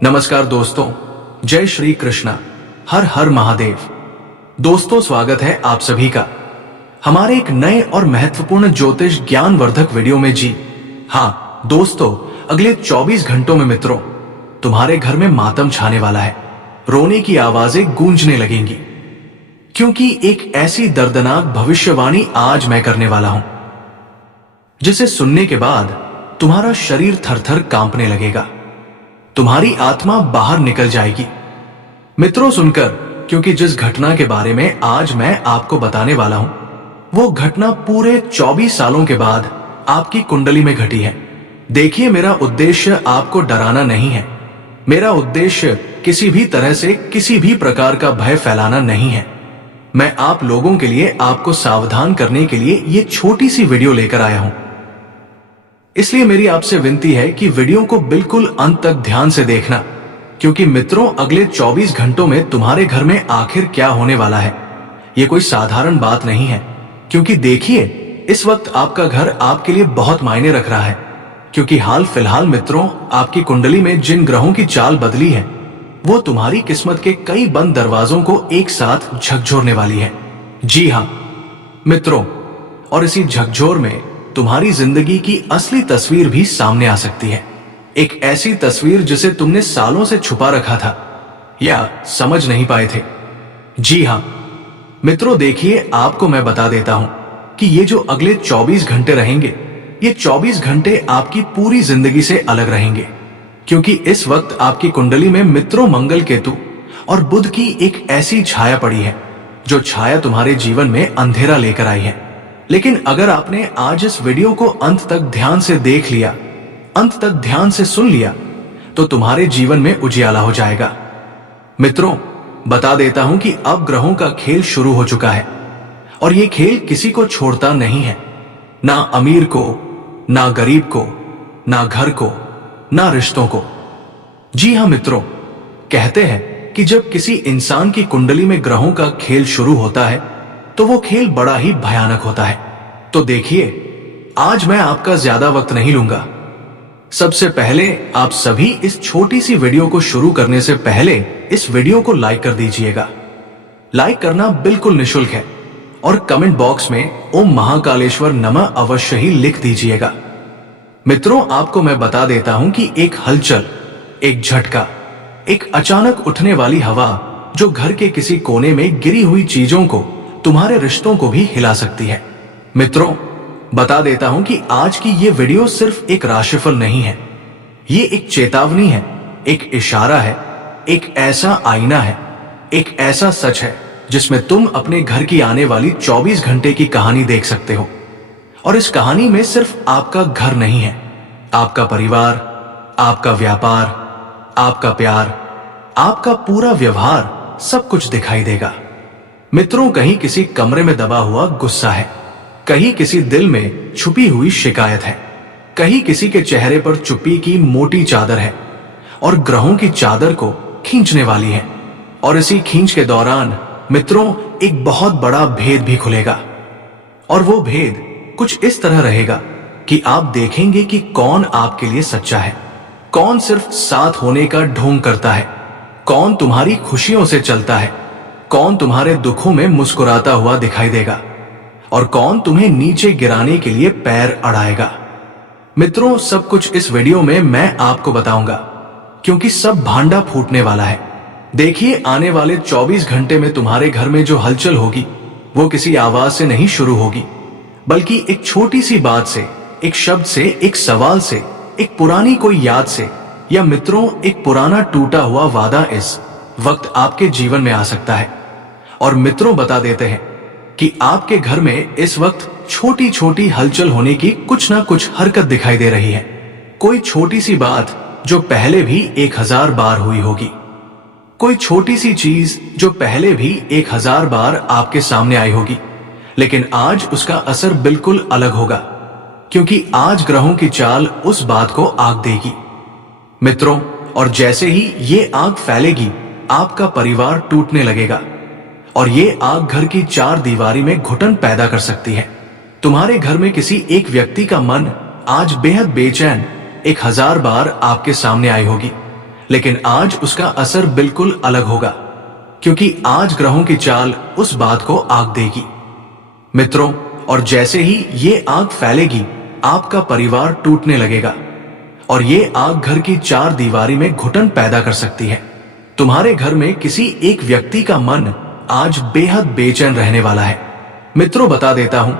नमस्कार दोस्तों, जय श्री कृष्णा, हर हर महादेव। दोस्तों, स्वागत है आप सभी का हमारे एक नए और महत्वपूर्ण ज्योतिष ज्ञानवर्धक वीडियो में। जी हाँ दोस्तों, अगले 24 घंटों में मित्रों तुम्हारे घर में मातम छाने वाला है। रोने की आवाजें गूंजने लगेंगी, क्योंकि एक ऐसी दर्दनाक भविष्यवाणी आज मैं करने वाला हूं जिसे सुनने के बाद तुम्हारा शरीर थरथर कांपने लगेगा, तुम्हारी आत्मा बाहर निकल जाएगी। मित्रों सुनकर, क्योंकि जिस घटना के बारे में आज मैं आपको बताने वाला हूं वो घटना पूरे 24 सालों के बाद आपकी कुंडली में घटी है। देखिए, मेरा उद्देश्य आपको डराना नहीं है। मेरा उद्देश्य किसी भी तरह से किसी भी प्रकार का भय फैलाना नहीं है। मैं आप लोगों के लिए, आपको सावधान करने के लिए ये छोटी सी वीडियो लेकर आया हूं। इसलिए मेरी आपसे विनती है कि वीडियो को बिल्कुल अंत तक ध्यान से देखना, क्योंकि मित्रों अगले 24 घंटों में तुम्हारे घर में आखिर क्या होने वाला है ये कोई साधारण बात नहीं है। क्योंकि देखिए, इस वक्त आपका घर आपके लिए बहुत मायने रख रहा है, क्योंकि हाल फिलहाल मित्रों आपकी कुंडली में जिन ग्रहों की चाल बदली है वो तुम्हारी किस्मत के कई बंद दरवाजों को एक साथ झकझोरने वाली है। जी हाँ मित्रों, और इसी झकझोर में तुम्हारी जिंदगी की असली तस्वीर भी सामने आ सकती है। एक ऐसी तस्वीर जिसे तुमने सालों से छुपा रखा था या समझ नहीं पाए थे। जी हाँ मित्रों, देखिए, आपको मैं बता देता हूं कि ये जो अगले 24 घंटे रहेंगे, ये 24 घंटे आपकी पूरी जिंदगी से अलग रहेंगे, क्योंकि इस वक्त आपकी कुंडली में मित्रों मंगल, केतु और बुध की एक ऐसी छाया पड़ी है जो छाया तुम्हारे जीवन में अंधेरा लेकर आई है। लेकिन अगर आपने आज इस वीडियो को अंत तक ध्यान से देख लिया, अंत तक ध्यान से सुन लिया, तो तुम्हारे जीवन में उजियाला हो जाएगा। मित्रों, बता देता हूं कि अब ग्रहों का खेल शुरू हो चुका है, और ये खेल किसी को छोड़ता नहीं है। ना अमीर को, ना गरीब को, ना घर को, ना रिश्तों को। जी हां मित्रों, कहते हैं कि जब किसी इंसान की कुंडली में ग्रहों का खेल शुरू होता है तो वो खेल बड़ा ही भयानक होता है। तो देखिए, आज मैं आपका ज्यादा वक्त नहीं लूंगा। सबसे पहले आप सभी इस छोटी सी वीडियो को शुरू करने से पहले इस वीडियो को लाइक कर दीजिएगा। लाइक करना बिल्कुल निःशुल्क है, और कमेंट बॉक्स में ओम महाकालेश्वर नमः अवश्य ही लिख दीजिएगा। मित्रों, आपको मैं बता देता हूं कि एक हलचल, एक झटका, एक अचानक उठने वाली हवा जो घर के किसी कोने में गिरी हुई चीजों को, तुम्हारे रिश्तों को भी हिला सकती है। मित्रों, बता देता हूं कि आज की ये वीडियो सिर्फ एक राशिफल नहीं है, ये एक चेतावनी है, एक इशारा है, एक ऐसा आईना है, एक ऐसा सच है जिसमें तुम अपने घर की आने वाली 24 घंटे की कहानी देख सकते हो। और इस कहानी में सिर्फ आपका घर नहीं है, आपका परिवार, आपका व्यापार, आपका प्यार, आपका पूरा व्यवहार, सब कुछ दिखाई देगा। मित्रों, कहीं किसी कमरे में दबा हुआ गुस्सा है, कहीं किसी दिल में छुपी हुई शिकायत है, कहीं किसी के चेहरे पर चुप्पी की मोटी चादर है, और ग्रहों की चादर को खींचने वाली है। और इसी खींच के दौरान मित्रों एक बहुत बड़ा भेद भी खुलेगा, और वो भेद कुछ इस तरह रहेगा कि आप देखेंगे कि कौन आपके लिए सच्चा है, कौन सिर्फ साथ होने का ढोंग करता है, कौन तुम्हारी खुशियों से चलता है, कौन तुम्हारे दुखों में मुस्कुराता हुआ दिखाई देगा, और कौन तुम्हें नीचे गिराने के लिए पैर अड़ाएगा। मित्रों, सब कुछ इस वीडियो में मैं आपको बताऊंगा, क्योंकि सब भांडा फूटने वाला है। देखिए, आने वाले 24 घंटे में तुम्हारे घर में जो हलचल होगी वो किसी आवाज से नहीं शुरू होगी, बल्कि एक छोटी सी बात से, एक शब्द से, एक सवाल से, एक पुरानी कोई याद से, या मित्रों एक पुराना टूटा हुआ वादा इस वक्त आपके जीवन में आ सकता है। और मित्रों, बता देते हैं कि आपके घर में इस वक्त छोटी छोटी हलचल होने की कुछ ना कुछ हरकत दिखाई दे रही है। कोई छोटी सी बात जो पहले भी 1000 बार हुई होगी, कोई छोटी सी चीज जो पहले भी 1000 बार आपके सामने आई होगी, लेकिन आज उसका असर बिल्कुल अलग होगा, क्योंकि आज ग्रहों की चाल उस बात को आग देगी। मित्रों, और जैसे ही ये आग फैलेगी, आपका परिवार टूटने लगेगा, और ये आग घर की 4 दीवारी में घुटन पैदा कर सकती है। तुम्हारे घर में किसी एक व्यक्ति का मन आज बेहद बेचैन 1000 बार आपके सामने आई होगी, लेकिन आज उसका असर बिल्कुल अलग होगा, क्योंकि आज ग्रहों की चाल उस बात को आग देगी। मित्रों, और जैसे ही ये आग फैलेगी, आपका परिवार टूटने लगेगा और ये आग घर की चार दीवारी में घुटन पैदा कर सकती है। तुम्हारे घर में किसी एक व्यक्ति का मन आज बेहद बेचैन रहने वाला है। मित्रों, बता देता हूं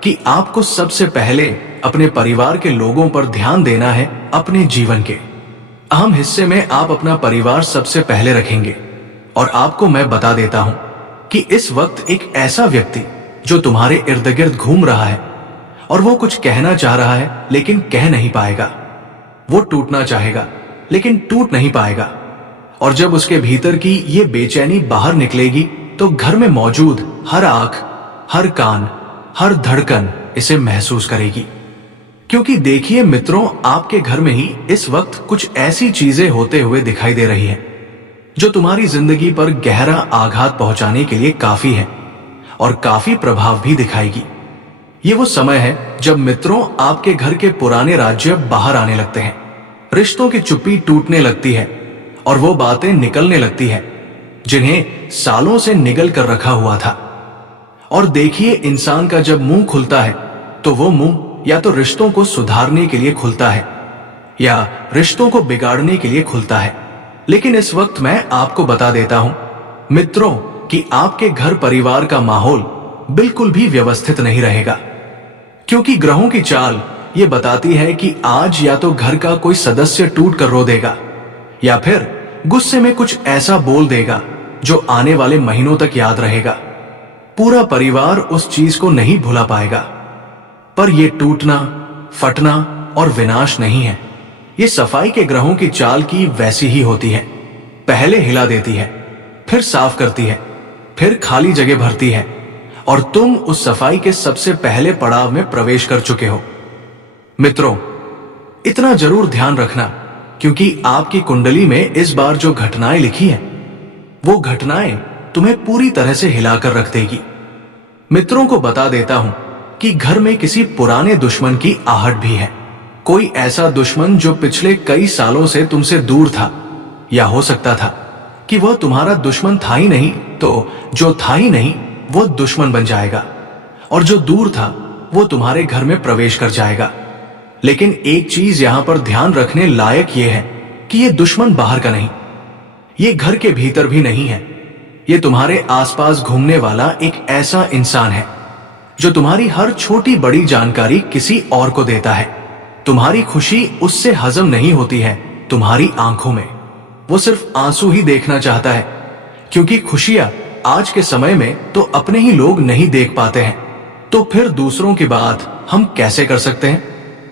कि आपको सबसे पहले अपने परिवार के लोगों पर ध्यान देना है। अपने जीवन के अहम हिस्से में आप अपना परिवार सबसे पहले रखेंगे। और आपको मैं बता देता हूं कि इस वक्त एक ऐसा व्यक्ति जो तुम्हारे इर्द गिर्द घूम रहा है और वो कुछ कहना चाह रहा है लेकिन कह नहीं पाएगा। वो टूटना चाहेगा लेकिन टूट नहीं पाएगा। और जब उसके भीतर की ये बेचैनी बाहर निकलेगी तो घर में मौजूद हर आंख, हर कान, हर धड़कन इसे महसूस करेगी। क्योंकि देखिए मित्रों, आपके घर में ही इस वक्त कुछ ऐसी चीजें होते हुए दिखाई दे रही हैं जो तुम्हारी जिंदगी पर गहरा आघात पहुंचाने के लिए काफी है और काफी प्रभाव भी दिखाएगी। ये वो समय है जब मित्रों आपके घर के पुराने राज्य बाहर आने लगते हैं, रिश्तों की चुप्पी टूटने लगती है और वो बातें निकलने लगती है जिन्हें सालों से निगल कर रखा हुआ था। और देखिए, इंसान का जब मुंह खुलता है तो वो मुंह या तो रिश्तों को सुधारने के लिए खुलता है या रिश्तों को बिगाड़ने के लिए खुलता है। लेकिन इस वक्त मैं आपको बता देता हूं मित्रों कि आपके घर परिवार का माहौल बिल्कुल भी व्यवस्थित नहीं रहेगा, क्योंकि ग्रहों की चाल ये बताती है कि आज या तो घर का कोई सदस्य टूट कर रो देगा या फिर गुस्से में कुछ ऐसा बोल देगा जो आने वाले महीनों तक याद रहेगा। पूरा परिवार उस चीज को नहीं भुला पाएगा। पर यह टूटना, फटना और विनाश नहीं है। ये सफाई के ग्रहों की चाल की वैसी ही होती है। पहले हिला देती है, फिर साफ करती है, फिर खाली जगह भरती है और तुम उस सफाई के सबसे पहले पड़ाव में प्रवेश कर चुके हो। मित्रों, इतना जरूर ध्यान रखना, क्योंकि आपकी कुंडली में इस बार जो घटनाएं लिखी हैं, वो घटनाएं तुम्हें पूरी तरह से हिलाकर रख देगी। मित्रों को बता देता हूं कि घर में किसी पुराने दुश्मन की आहट भी है। कोई ऐसा दुश्मन जो पिछले कई सालों से तुमसे दूर था, या हो सकता था कि वह तुम्हारा दुश्मन था ही नहीं, तो जो था ही नहीं वो दुश्मन बन जाएगा और जो दूर था वो तुम्हारे घर में प्रवेश कर जाएगा। लेकिन एक चीज यहां पर ध्यान रखने लायक ये है कि ये दुश्मन बाहर का नहीं, ये घर के भीतर भी नहीं है। ये तुम्हारे आसपास घूमने वाला एक ऐसा इंसान है जो तुम्हारी हर छोटी बड़ी जानकारी किसी और को देता है। तुम्हारी खुशी उससे हजम नहीं होती है तुम्हारी आंखों में। वो सिर्फ आंसू ही देखना चाहता है, क्योंकि खुशियां आज के समय में तो अपने ही लोग नहीं देख पाते हैं, तो फिर दूसरों की बात हम कैसे कर सकते हैं?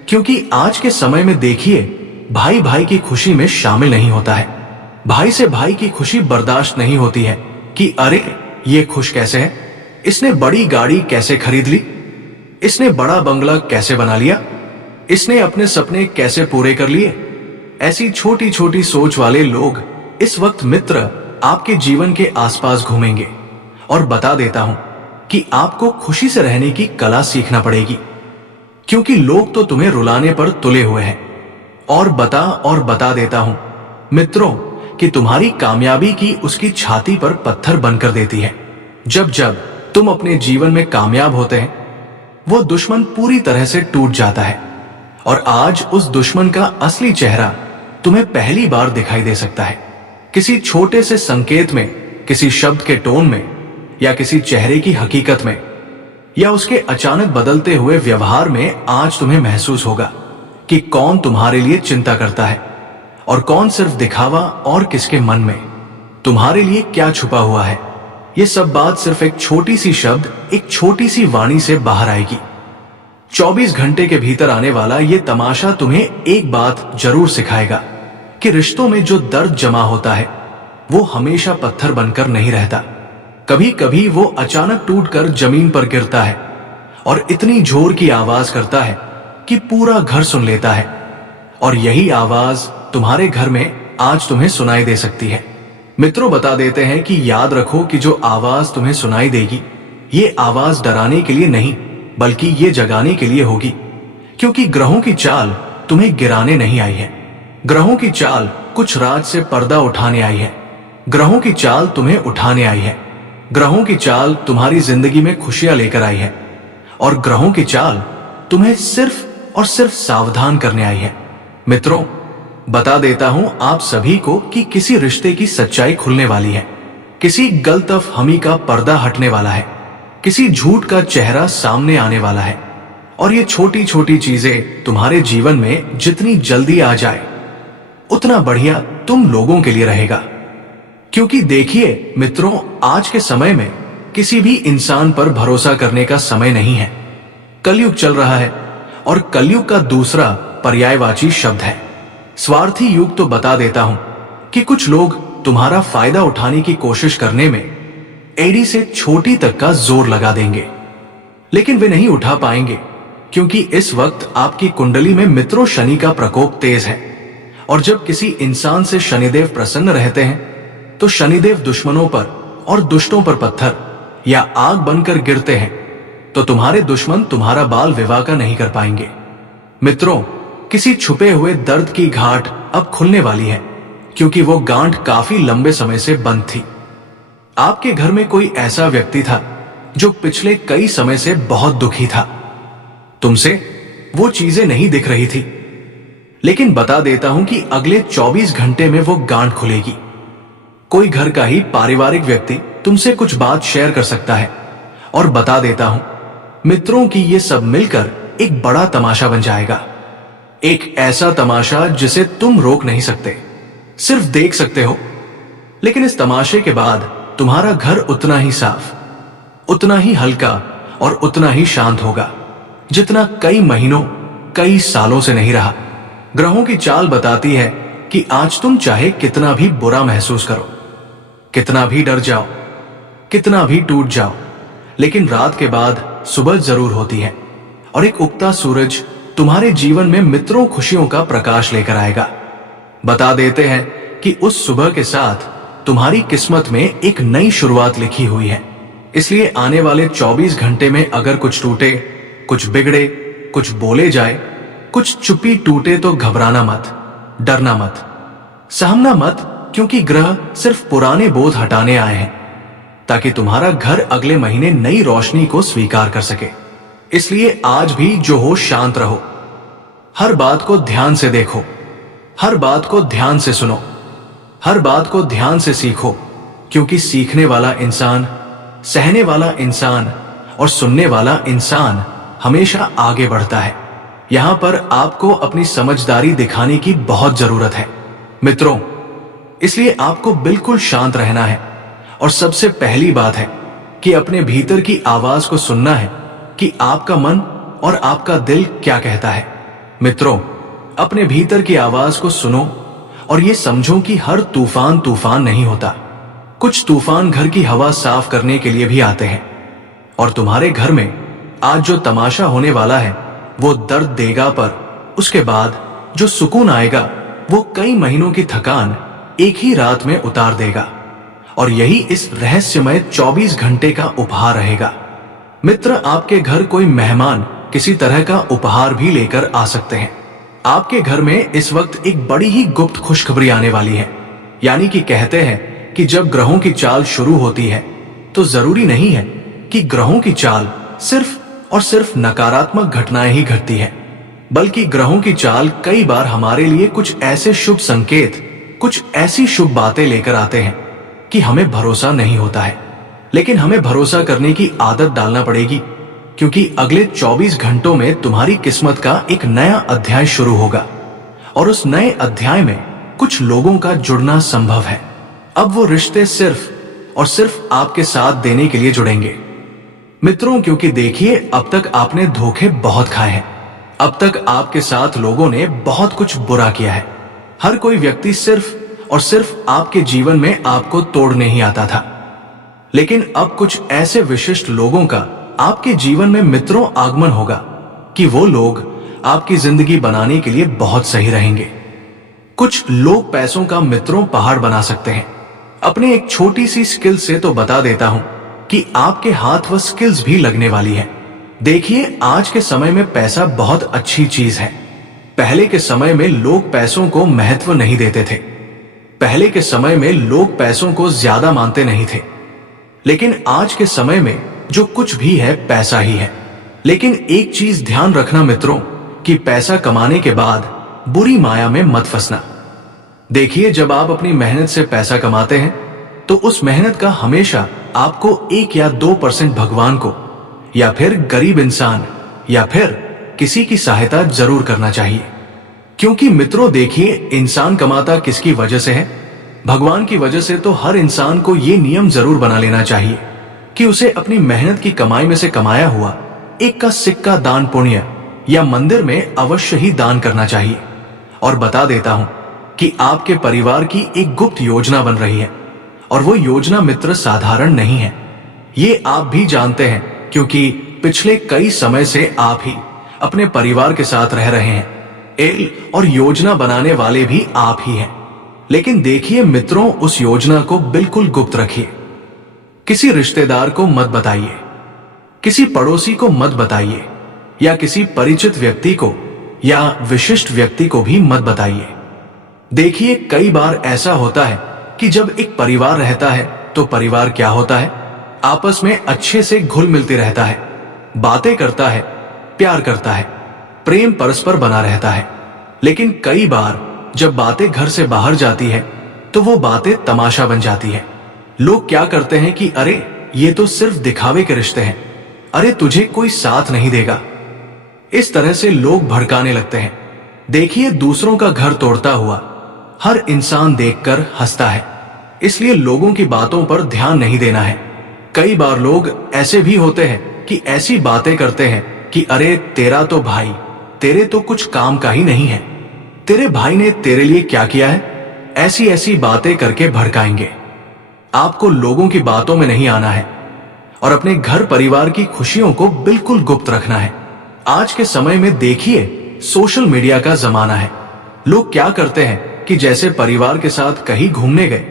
क्योंकि आज के समय में देखिए, भाई भाई की खुशी में शामिल नहीं होता है। भाई से भाई की खुशी बर्दाश्त नहीं होती है कि अरे ये खुश कैसे है, इसने बड़ी गाड़ी कैसे खरीद ली, इसने बड़ा बंगला कैसे बना लिया, इसने अपने सपने कैसे पूरे कर लिए। ऐसी छोटी छोटी सोच वाले लोग इस वक्त मित्र आपके जीवन के आसपास घूमेंगे। और बता देता हूं कि आपको खुशी से रहने की कला सीखना पड़ेगी, क्योंकि लोग तो तुम्हें रुलाने पर तुले हुए हैं। और बता देता हूं मित्रों कि तुम्हारी कामयाबी की उसकी छाती पर पत्थर बनकर देती है। जब जब तुम अपने जीवन में कामयाब होते हैं, वो दुश्मन पूरी तरह से टूट जाता है और आज उस दुश्मन का असली चेहरा तुम्हें पहली बार दिखाई दे सकता है। किसी छोटे से संकेत में, किसी शब्द के टोन में, या किसी चेहरे की हकीकत में, या उसके अचानक बदलते हुए व्यवहार में आज तुम्हें महसूस होगा कि कौन तुम्हारे लिए चिंता करता है और कौन सिर्फ दिखावा, और किसके मन में तुम्हारे लिए क्या छुपा हुआ है। ये सब बात सिर्फ एक छोटी सी शब्द, एक छोटी सी वाणी से बाहर आएगी। 24 घंटे के भीतर आने वाला ये तमाशा तुम्हें एक बात जरूर सिखाएगा कि रिश्तों में जो दर्द जमा होता है वो हमेशा पत्थर बनकर नहीं रहता। कभी कभी वो अचानक टूटकर जमीन पर गिरता है और इतनी जोर की आवाज करता है कि पूरा घर सुन लेता है। और यही आवाज तुम्हारे घर में आज तुम्हें सुनाई दे सकती है। मित्रों, बता देते हैं कि याद रखो कि जो आवाज तुम्हें सुनाई देगी, ये आवाज डराने के लिए नहीं बल्कि ये जगाने के लिए होगी, क्योंकि ग्रहों की चाल तुम्हें गिराने नहीं आई है। ग्रहों की चाल कुछ राज से पर्दा उठाने आई है। ग्रहों की चाल तुम्हें उठाने आई है। ग्रहों की चाल तुम्हारी जिंदगी में खुशियां लेकर आई है और ग्रहों की चाल तुम्हें सिर्फ और सिर्फ सावधान करने आई है। मित्रों, बता देता हूं आप सभी को कि किसी रिश्ते की सच्चाई खुलने वाली है, किसी गलतफहमी का पर्दा हटने वाला है, किसी झूठ का चेहरा सामने आने वाला है। और ये छोटी छोटी चीजें तुम्हारे जीवन में जितनी जल्दी आ जाए उतना बढ़िया तुम लोगों के लिए रहेगा। क्योंकि देखिए मित्रों, आज के समय में किसी भी इंसान पर भरोसा करने का समय नहीं है। कलयुग चल रहा है और कलयुग का दूसरा पर्यायवाची शब्द है स्वार्थी युग। तो बता देता हूं कि कुछ लोग तुम्हारा फायदा उठाने की कोशिश करने में एड़ी से छोटी तक का जोर लगा देंगे, लेकिन वे नहीं उठा पाएंगे, क्योंकि इस वक्त आपकी कुंडली में मित्रों शनि का प्रकोप तेज है। और जब किसी इंसान से शनिदेव प्रसन्न रहते हैं तो शनिदेव दुश्मनों पर और दुष्टों पर पत्थर या आग बनकर गिरते हैं, तो तुम्हारे दुश्मन तुम्हारा बाल विवाह का नहीं कर पाएंगे। मित्रों, किसी छुपे हुए दर्द की घाट अब खुलने वाली है, क्योंकि वो गांठ काफी लंबे समय से बंद थी। आपके घर में कोई ऐसा व्यक्ति था जो पिछले कई समय से बहुत दुखी था। तुमसे वो चीजें नहीं दिख रही थी, लेकिन बता देता हूं कि अगले 24 घंटे में वो गांठ खुलेगी। कोई घर का ही पारिवारिक व्यक्ति तुमसे कुछ बात शेयर कर सकता है। और बता देता हूं मित्रों कि ये सब मिलकर एक बड़ा तमाशा बन जाएगा। एक ऐसा तमाशा जिसे तुम रोक नहीं सकते, सिर्फ देख सकते हो। लेकिन इस तमाशे के बाद तुम्हारा घर उतना ही साफ, उतना ही हल्का और उतना ही शांत होगा जितना कई महीनों, कई सालों से नहीं रहा। ग्रहों की चाल बताती है कि आज तुम चाहे कितना भी बुरा महसूस करो, कितना भी डर जाओ, कितना भी टूट जाओ, लेकिन रात के बाद सुबह जरूर होती है और एक उगता सूरज तुम्हारे जीवन में मित्रों खुशियों का प्रकाश लेकर आएगा। बता देते हैं कि उस सुबह के साथ तुम्हारी किस्मत में एक नई शुरुआत लिखी हुई है। इसलिए आने वाले 24 घंटे में अगर कुछ टूटे, कुछ बिगड़े, कुछ बोले जाए, कुछ चुप्पी टूटे तो घबराना मत, डरना मत, सहमना मत, क्योंकि ग्रह सिर्फ पुराने बोझ हटाने आए हैं ताकि तुम्हारा घर अगले महीने नई रोशनी को स्वीकार कर सके। इसलिए आज भी जो हो शांत रहो, हर बात को ध्यान से देखो, हर बात को ध्यान से सुनो, हर बात को ध्यान से सीखो, क्योंकि सीखने वाला इंसान, सहने वाला इंसान और सुनने वाला इंसान हमेशा आगे बढ़ता है। यहां पर आपको अपनी समझदारी दिखाने की बहुत जरूरत है मित्रों। इसलिए आपको बिल्कुल शांत रहना है और सबसे पहली बात है कि अपने भीतर की आवाज को सुनना है कि आपका मन और आपका दिल क्या कहता है। मित्रों, अपने भीतर की आवाज को सुनो और ये समझो कि हर तूफान तूफान नहीं होता। कुछ तूफान घर की हवा साफ करने के लिए भी आते हैं। और तुम्हारे घर में आज जो तमाशा होने वाला है वो दर्द देगा, पर उसके बाद जो सुकून आएगा वो कई महीनों की थकान एक ही रात में उतार देगा। और यही इस रहस्यमय 24 घंटे का उपहार रहेगा। मित्र, आपके घर कोई मेहमान किसी तरह का उपहार भी लेकर आ सकते हैं। आपके घर में इस वक्त एक बड़ी ही गुप्त खुशखबरी आने वाली है। यानी कि कहते हैं कि जब ग्रहों की चाल शुरू होती है तो जरूरी नहीं है कि ग्रहों की चाल सिर्फ और सिर्फ नकारात्मक घटनाएं ही घटती है, बल्कि ग्रहों की चाल कई बार हमारे लिए कुछ ऐसे शुभ संकेत, कुछ ऐसी शुभ बातें लेकर आते हैं कि हमें भरोसा नहीं होता है। लेकिन हमें भरोसा करने की आदत डालना पड़ेगी, क्योंकि अगले 24 घंटों में तुम्हारी किस्मत का एक नया अध्याय शुरू होगा और उस नए अध्याय में कुछ लोगों का जुड़ना संभव है। अब वो रिश्ते सिर्फ और सिर्फ आपके साथ देने के लिए जुड़ेंगे मित्रों, क्योंकि देखिए अब तक आपने धोखे बहुत खाए हैं। अब तक आपके साथ लोगों ने बहुत कुछ बुरा किया है। हर कोई व्यक्ति सिर्फ और सिर्फ आपके जीवन में आपको तोड़ने ही आता था। लेकिन अब कुछ ऐसे विशिष्ट लोगों का आपके जीवन में मित्रों आगमन होगा कि वो लोग आपकी जिंदगी बनाने के लिए बहुत सही रहेंगे। कुछ लोग पैसों का मित्रों पहाड़ बना सकते हैं। अपने एक छोटी सी स्किल से तो बता देता हूं कि आपके हाथ व स्किल्स भी लगने वाली है। देखिए, आज के समय में पैसा बहुत अच्छी चीज है। पहले के समय में लोग पैसों को महत्व नहीं देते थे, पहले के समय में लोग पैसों को ज्यादा मानते नहीं थे, लेकिन आज के समय में जो कुछ भी है पैसा ही है। लेकिन एक चीज ध्यान रखना मित्रों, कि पैसा कमाने के बाद बुरी माया में मत फंसना। देखिए, जब आप अपनी मेहनत से पैसा कमाते हैं तो उस मेहनत का हमेशा आपको 1 या 2% भगवान को या फिर गरीब इंसान या फिर किसी की सहायता जरूर करना चाहिए। क्योंकि मित्रों देखिए, इंसान कमाता किसकी वजह से है? भगवान की वजह से। तो हर इंसान को ये नियम जरूर बना लेना चाहिए कि उसे अपनी मेहनत की कमाई में से कमाया हुआ 1 का सिक्का दान पुण्य या मंदिर में अवश्य ही दान करना चाहिए। और बता देता हूं कि आपके परिवार की एक गुप्त योजना बन रही है, और वो योजना मित्र साधारण नहीं है। ये आप भी जानते हैं, क्योंकि पिछले कई समय से आप ही अपने परिवार के साथ रह रहे हैं और योजना बनाने वाले भी आप ही हैं। लेकिन देखिए मित्रों, उस योजना को बिल्कुल गुप्त रखिए। किसी रिश्तेदार को मत बताइए, किसी पड़ोसी को मत बताइए, या किसी परिचित व्यक्ति को या विशिष्ट व्यक्ति को भी मत बताइए। देखिए, कई बार ऐसा होता है कि जब एक परिवार रहता है तो परिवार क्या होता है, आपस में अच्छे से घुल मिलते रहता है, बातें करता है, प्यार करता है, प्रेम परस्पर बना रहता है। लेकिन कई बार जब बातें घर से बाहर जाती है तो वो बातें तमाशा बन जाती है। लोग क्या करते हैं कि अरे ये तो सिर्फ दिखावे के रिश्ते हैं, अरे तुझे कोई साथ नहीं देगा, इस तरह से लोग भड़काने लगते हैं। देखिए, दूसरों का घर तोड़ता हुआ हर इंसान देखकर हंसता है, इसलिए लोगों की बातों पर ध्यान नहीं देना है। कई बार लोग ऐसे भी होते हैं कि ऐसी बातें करते हैं कि अरे तेरा तो भाई तेरे तो कुछ काम का ही नहीं है, तेरे भाई ने तेरे लिए क्या किया है, ऐसी ऐसी बातें करके भड़काएंगे। आपको लोगों की बातों में नहीं आना है और अपने घर परिवार की खुशियों को बिल्कुल गुप्त रखना है। आज के समय में देखिए, सोशल मीडिया का जमाना है। लोग क्या करते हैं कि जैसे परिवार के साथ कहीं घूमने गए,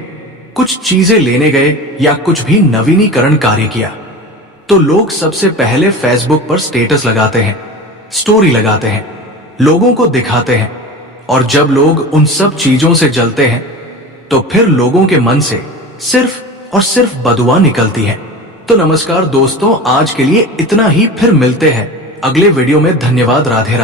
कुछ चीजें लेने गए या कुछ भी नवीनीकरण कार्य किया, तो लोग सबसे पहले फेसबुक पर स्टेटस लगाते हैं, स्टोरी लगाते हैं, लोगों को दिखाते हैं। और जब लोग उन सब चीजों से जलते हैं तो फिर लोगों के मन से सिर्फ और सिर्फ बदुआ निकलती है। तो नमस्कार दोस्तों, आज के लिए इतना ही। फिर मिलते हैं अगले वीडियो में। धन्यवाद। राधे राधे।